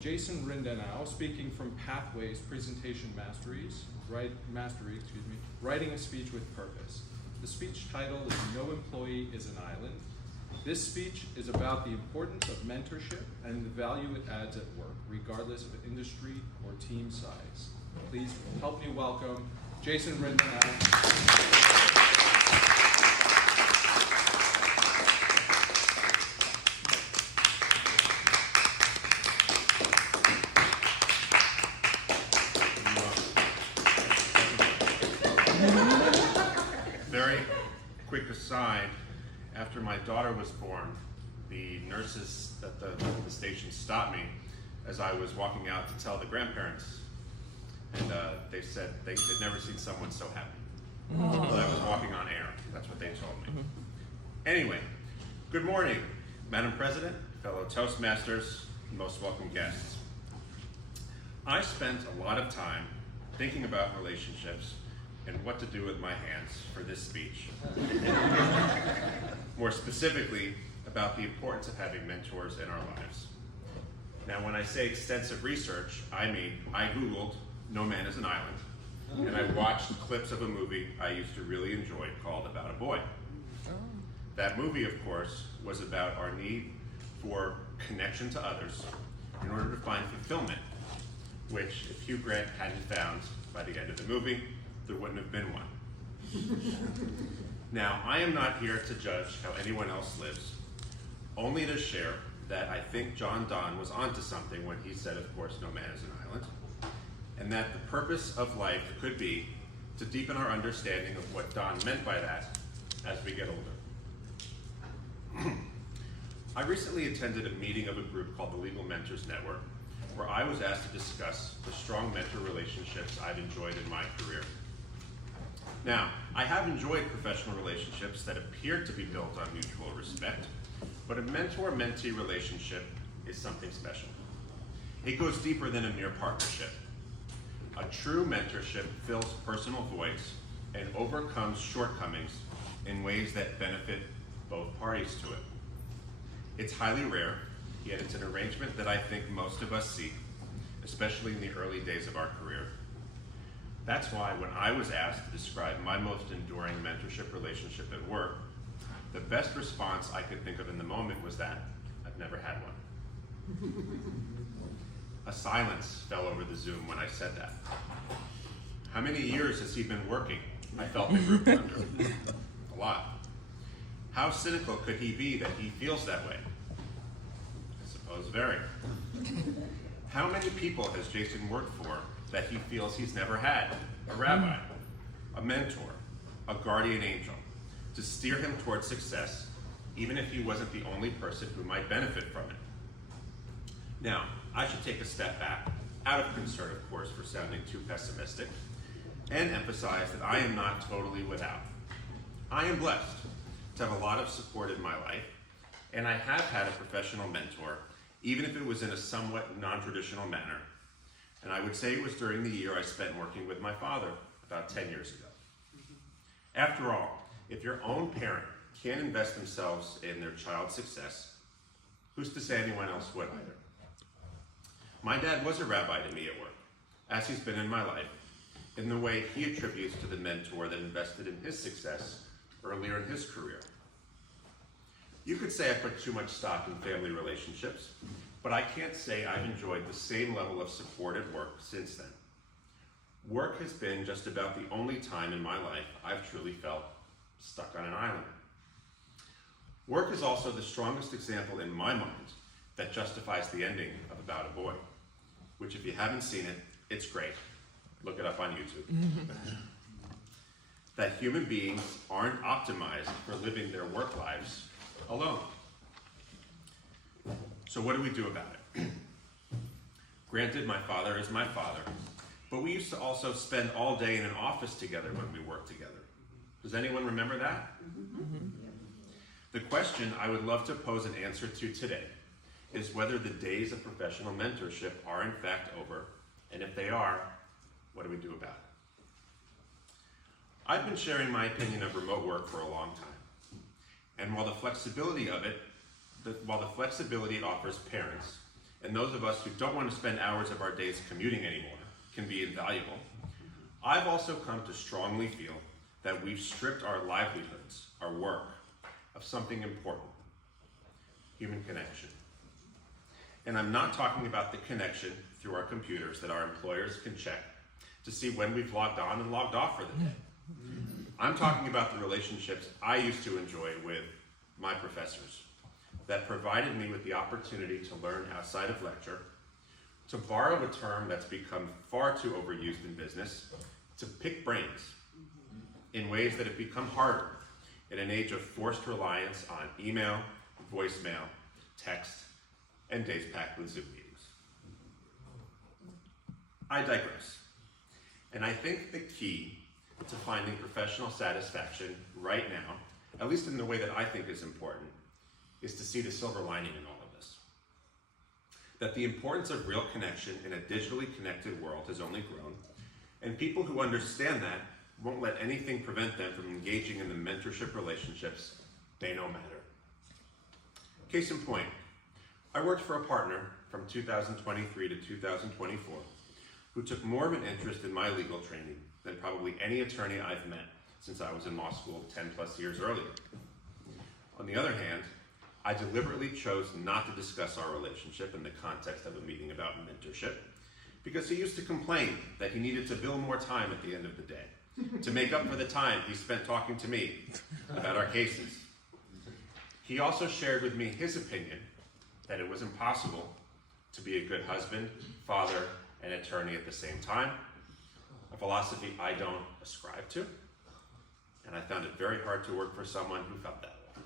Jason Rindenau, speaking from Pathways Presentation Mastery, writing a speech with purpose. The speech title is No Employee is an Island. This speech is about the importance of mentorship and the value it adds at work, regardless of industry or team size. Please help me welcome Jason Rindenau. Very quick aside, after my daughter was born, the nurses at the station stopped me as I was walking out to tell the grandparents. And they said they'd never seen someone so happy. That I was walking on air. That's what they told me. Anyway, good morning, Madam President, fellow Toastmasters, most welcome guests. I spent a lot of time thinking about relationships and what to do with my hands for this speech. More specifically, about the importance of having mentors in our lives. Now, when I say extensive research, I mean I Googled No Man is an Island, and I watched clips of a movie I used to really enjoy called About a Boy. That movie, of course, was about our need for connection to others in order to find fulfillment, which if Hugh Grant hadn't found by the end of the movie, there wouldn't have been one. Now, I am not here to judge how anyone else lives, only to share that I think John Donne was onto something when he said, of course, no man is an island, and that the purpose of life could be to deepen our understanding of what Donne meant by that as we get older. I recently attended a meeting of a group called the Legal Mentors Network, where I was asked to discuss the strong mentor relationships I've enjoyed in my career. Now, I have enjoyed professional relationships that appear to be built on mutual respect, but a mentor-mentee relationship is something special. It goes deeper than a mere partnership. A true mentorship fills personal voids and overcomes shortcomings in ways that benefit both parties to it. It's highly rare, yet it's an arrangement that I think most of us seek, especially in the early days of our career. That's why when I was asked to describe my most enduring mentorship relationship at work, the best response I could think of in the moment was that I've never had one. A silence fell over the Zoom when I said that. How many years has he been working? I felt the group wonder. A lot. How cynical could he be that he feels that way? I suppose very. How many people has Jason worked for that he feels he's never had? A rabbi, a mentor, a guardian angel, to steer him towards success, even if he wasn't the only person who might benefit from it. Now, I should take a step back, out of concern, of course, for sounding too pessimistic, and emphasize that I am not totally without. I am blessed to have a lot of support in my life, and I have had a professional mentor, even if it was in a somewhat non-traditional manner. And I would say it was during the year I spent working with my father about 10 years ago. After all, if your own parent can't invest themselves in their child's success, who's to say anyone else would either? My dad was a rabbi to me at work, as he's been in my life, in the way he attributes to the mentor that invested in his success earlier in his career. You could say I put too much stock in family relationships, but I can't say I've enjoyed the same level of support at work since then. Work has been just about the only time in my life I've truly felt stuck on an island. Work is also the strongest example in my mind that justifies the ending of About a Boy, which if you haven't seen it, it's great. Look it up on YouTube. That human beings aren't optimized for living their work lives alone. So what do we do about it? Granted, my father is my father, but we used to also spend all day in an office together when we worked together. Does anyone remember that? The question I would love to pose an answer to today is whether the days of professional mentorship are in fact over, and if they are, what do we do about it? I've been sharing my opinion of remote work for a long time, and while the flexibility it offers parents and those of us who don't want to spend hours of our days commuting anymore can be invaluable, I've also come to strongly feel that we've stripped our livelihoods, our work, of something important: human connection. And I'm not talking about the connection through our computers that our employers can check to see when we've logged on and logged off for the day. I'm talking about the relationships I used to enjoy with my professors that provided me with the opportunity to learn outside of lecture, to borrow a term that's become far too overused in business, to pick brains in ways that have become harder in an age of forced reliance on email, voicemail, text, and days packed with Zoom meetings. I digress. And I think the key to finding professional satisfaction right now, at least in the way that I think is important, is to see the silver lining in all of this. That the importance of real connection in a digitally connected world has only grown, and people who understand that won't let anything prevent them from engaging in the mentorship relationships they know matter. Case in point, I worked for a partner from 2023 to 2024 who took more of an interest in my legal training than probably any attorney I've met since I was in law school 10 plus years earlier. On the other hand, I deliberately chose not to discuss our relationship in the context of a meeting about mentorship because he used to complain that he needed to bill more time at the end of the day to make up for the time he spent talking to me about our cases. He also shared with me his opinion that it was impossible to be a good husband, father, and attorney at the same time, a philosophy I don't ascribe to, and I found it very hard to work for someone who felt that way.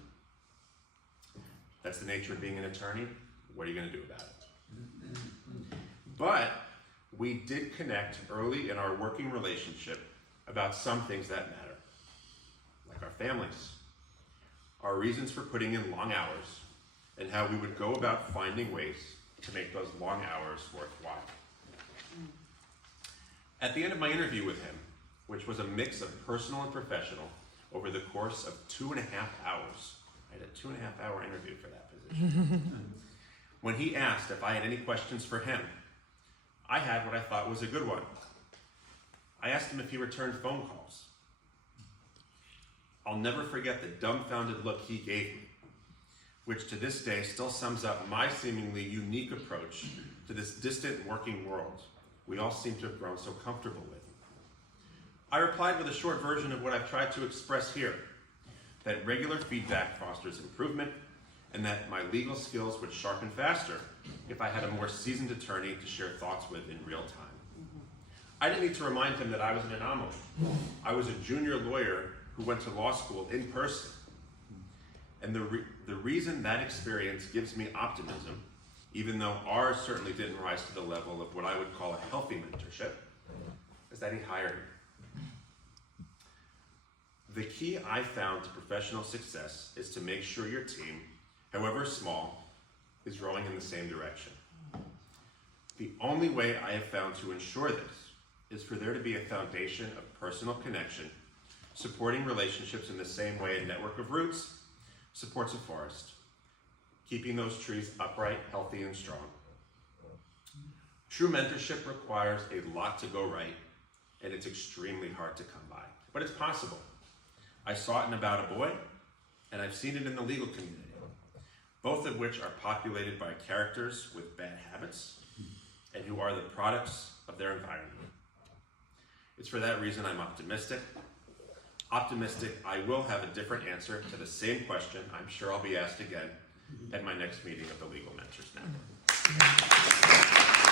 That's the nature of being an attorney. What are you going to do about it? But we did connect early in our working relationship about some things that matter, like our families, our reasons for putting in long hours, and how we would go about finding ways to make those long hours worthwhile. At the end of my interview with him, which was a mix of personal and professional over the course of 2.5 hours, I had a 2.5-hour interview for that position. When he asked if I had any questions for him, I had what I thought was a good one. I asked him if he returned phone calls. I'll never forget the dumbfounded look he gave me, which to this day still sums up my seemingly unique approach to this distant working world we all seem to have grown so comfortable with. I replied with a short version of what I've tried to express here, that regular feedback fosters improvement, and that my legal skills would sharpen faster if I had a more seasoned attorney to share thoughts with in real time. I didn't need to remind him that I was an anomaly. I was a junior lawyer who went to law school in person. And the reason that experience gives me optimism, even though ours certainly didn't rise to the level of what I would call a healthy mentorship, is that he hired me. The key I found to professional success is to make sure your team, however small, is rowing in the same direction. The only way I have found to ensure this is for there to be a foundation of personal connection, supporting relationships in the same way a network of roots supports a forest, keeping those trees upright, healthy, and strong. True mentorship requires a lot to go right, and it's extremely hard to come by, but it's possible. I saw it in About a Boy, and I've seen it in the legal community, both of which are populated by characters with bad habits and who are the products of their environment. It's for that reason I'm optimistic. Optimistic I will have a different answer to the same question I'm sure I'll be asked again at my next meeting of the Legal Mentors Network.